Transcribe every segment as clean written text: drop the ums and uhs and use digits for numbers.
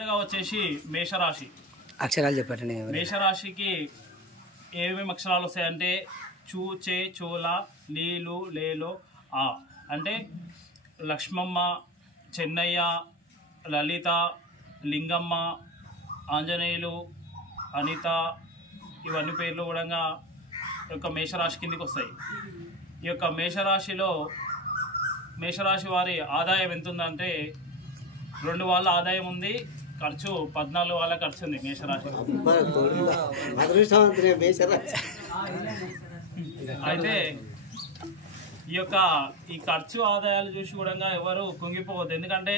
వచ్చేసి మేషరాశి అక్షరాలు చెప్పండి. మేషరాశికి ఏమేమి అక్షరాలు వస్తాయంటే చూ, చే, చోల, లీలు, లేలో, ఆ. అంటే లక్ష్మమ్మ, చెన్నయ్య, లలిత, లింగమ్మ, ఆంజనేయులు, అనిత, ఇవన్నీ పేర్లు కూడా ఈ యొక్క మేషరాశి కిందికి వస్తాయి. ఈ యొక్క మేషరాశి వారి ఆదాయం ఎంత ఉందంటే 2 వాళ్ళ ఆదాయం ఉంది, ఖర్చు 14 వాళ్ళ ఖర్చు ఉంది మేషరాశి. అయితే ఈ ఖర్చు ఆదాయాలు చూసి కూడా ఎవరు కుంగిపోవద్దు. ఎందుకంటే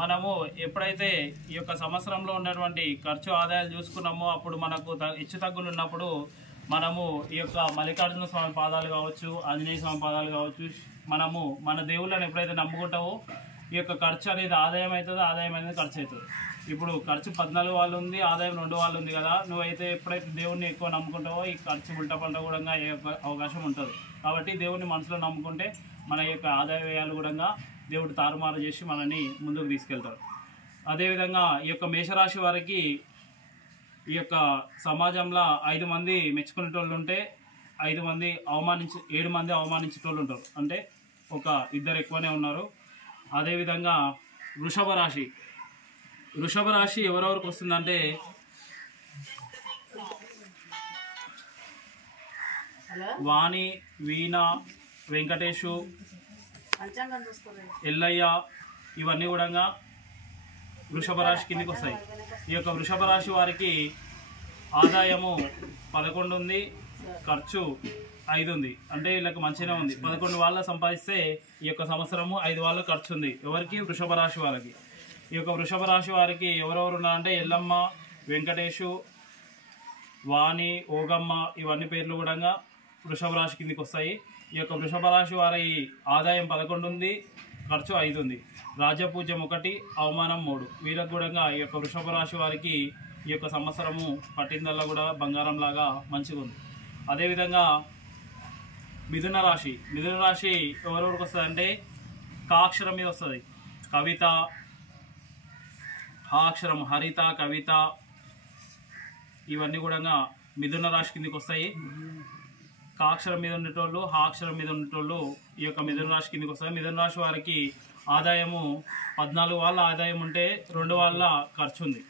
మనము ఎప్పుడైతే ఈ యొక్క సంవత్సరంలో ఉన్నటువంటి ఖర్చు ఆదాయాలు చూసుకున్నామో అప్పుడు మనకు హెచ్చు తగ్గులు ఉన్నప్పుడు మనము ఈ యొక్క మల్లికార్జున స్వామి పాదాలు కావచ్చు, ఆంజనేయ స్వామి పాదాలు కావచ్చు, మనము మన దేవుళ్ళని ఎప్పుడైతే నమ్ముకుంటామో ఈ యొక్క ఖర్చు అనేది ఆదాయం అవుతుంది, ఆదాయం అనేది ఖర్చు అవుతుంది. ఇప్పుడు ఖర్చు 14 వాళ్ళు ఉంది, ఆదాయం 2 వాళ్ళు ఉంది కదా. నువ్వైతే ఎప్పుడైతే దేవుణ్ణి ఎక్కువ నమ్ముకుంటావో ఈ ఖర్చు ఉల్టా పంట కూడా అయ్యే అవకాశం ఉంటుంది. కాబట్టి దేవుణ్ణి మనసులో నమ్ముకుంటే మన యొక్క ఆదాయ వ్యయాలు కూడా దేవుడు తారుమారు చేసి మనల్ని ముందుకు తీసుకెళ్తాడు. అదేవిధంగా ఈ యొక్క మేషరాశి వారికి ఈ యొక్క సమాజంలో 5 మంది మెచ్చుకునేటోళ్ళు ఉంటే 7 మంది అవమానించేటోళ్ళు ఉంటారు. అంటే 2 ఎక్కువనే ఉన్నారు. అదేవిధంగా వృషభ రాశి ఎవరెవరికి వస్తుందంటే వాణి, వీణ, వెంకటేషు, ఎల్లయ్య, ఇవన్నీ కూడా వృషభ రాశి కిందికి వస్తాయి. ఈ యొక్క వృషభ రాశి వారికి ఆదాయము 11 ఉంది, ఖర్చు 5 ఉంది. అంటే వీళ్ళకి మంచిగా ఉంది. 11 వాళ్ళ సంపాదిస్తే ఈ యొక్క సంవత్సరము 5 వాళ్ళ ఖర్చు ఉంది. ఎవరికి? వృషభ రాశి వారికి. ఈ యొక్క వృషభ రాశి వారికి ఎవరెవరు ఉన్నారంటే ఎల్లమ్మ, వెంకటేషు, వాణి, ఓగమ్మ, ఇవన్నీ పేర్లు కూడా వృషభ రాశి కిందికి వస్తాయి. ఈ యొక్క వృషభ రాశి వారి ఆదాయం 11 ఉంది, ఖర్చు 5 ఉంది. రాజపూజ్యం 1, అవమానం 3. వీళ్ళకు కూడా ఈ యొక్క వృషభ రాశి వారికి ఈ యొక్క సంవత్సరము పట్టిందల్లా కూడా బంగారం లాగా మంచిగా ఉంది. అదేవిధంగా మిథున రాశి ఎవరెవరికి వస్తుందంటే కా అక్షరం మీద వస్తుంది. కవిత, హా అక్షరం హరిత, కవిత, ఇవన్నీ కూడా మిథున రాశి కిందికి వస్తాయి. కా అక్షరం మీద ఉండేటోళ్ళు, హా అక్షరం మీద ఉండేటోళ్ళు ఈ యొక్క మిథున రాశి కిందికి వస్తాయి. మిథున రాశి వారికి ఆదాయము 14 వాళ్ళ ఆదాయం ఉంటే 2 వాళ్ళ ఖర్చు ఉంది.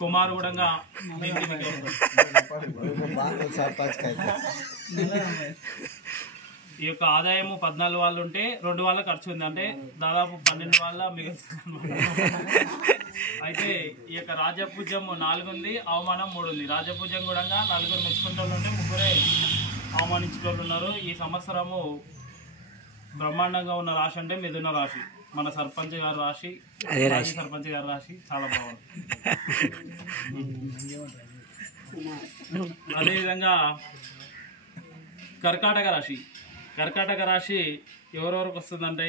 కుమారు కూడా ఈ యొక్క ఆదాయము 14 వాళ్ళు ఉంటే 2 వాళ్ళ ఖర్చు ఉంది. అంటే దాదాపు 12 వాళ్ళ మిగులుతుంది. అయితే ఈ యొక్క రాజపూజ్యం 4 ఉంది, అవమానం 3 ఉంది. రాజపూజ్యం కూడా 4 మెచ్చుకుంటోళ్ళు ఉంటే 3 అవమానించేటోళ్ళు ఉన్నారు. ఈ సంవత్సరము బ్రహ్మాండంగా ఉన్న రాశి అంటే మిథున రాశి. మన సర్పంచ్ గారి రాశి, సర్పంచ్ గారి రాశి చాలా బాగుంది. అదేవిధంగా కర్కాటక రాశి ఎవరెవరికి వస్తుందంటే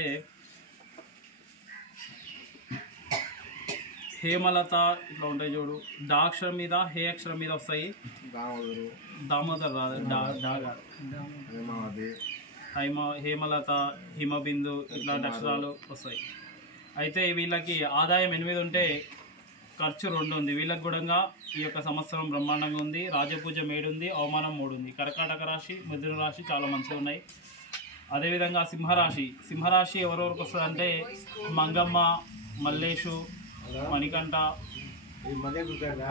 హేమలత, ఇట్లా ఉంటాయి చూడు, డా అక్షరం మీద హే అక్షరం మీద వస్తాయి. దామోదర్ హేమలత, హిమబిందు, ఇట్లాంటి అక్షరాలు వస్తాయి. అయితే వీళ్ళకి ఆదాయం 8 ఉంటే ఖర్చు 2 ఉంది. వీళ్ళకి కూడా ఈ యొక్క సంవత్సరం బ్రహ్మాండంగా ఉంది. రాజపూజ 7 ఉంది, అవమానం 3 ఉంది. కర్కాటక రాశి, మిథున రాశి చాలా మంచిగా ఉన్నాయి. అదేవిధంగా సింహరాశి ఎవరెవరికి వస్తుందంటే మంగమ్మ, మల్లేషు, మణికంఠ,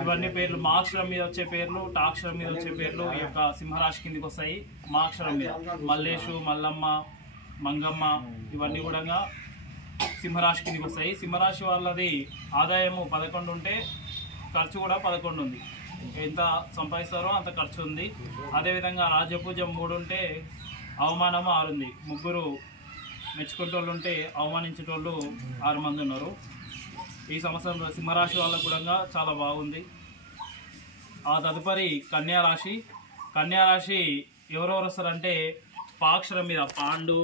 ఇవన్నీ పేర్లు మా అక్షరం మీద వచ్చే పేర్లు, టాక్షరం మీద వచ్చే పేర్లు ఈ యొక్క సింహరాశి కిందికి వస్తాయి. మా అక్షరం మీద మల్లేషు, మల్లమ్మ, మంగమ్మ, ఇవన్నీ కూడా సింహరాశి కిందికి వస్తాయి. సింహరాశి వాళ్ళది ఆదాయము 11 ఉంటే ఖర్చు కూడా 11 ఉంది. ఎంత సంపాదిస్తారో అంత ఖర్చు ఉంది. అదేవిధంగా రాజపూజం 3 ఉంటే అవమానము 6 ఉంది. 3 మెచ్చుకునేటోళ్ళు ఉంటే అవమానించేటోళ్ళు 6 మంది ఉన్నారు. ఈ సంవత్సరంలో సింహరాశి వాళ్ళకు కూడా చాలా బాగుంది. ఆ తదుపరి కన్యారాశి ఎవరెవరు వస్తారంటే పాక్షరం మీద పాండు,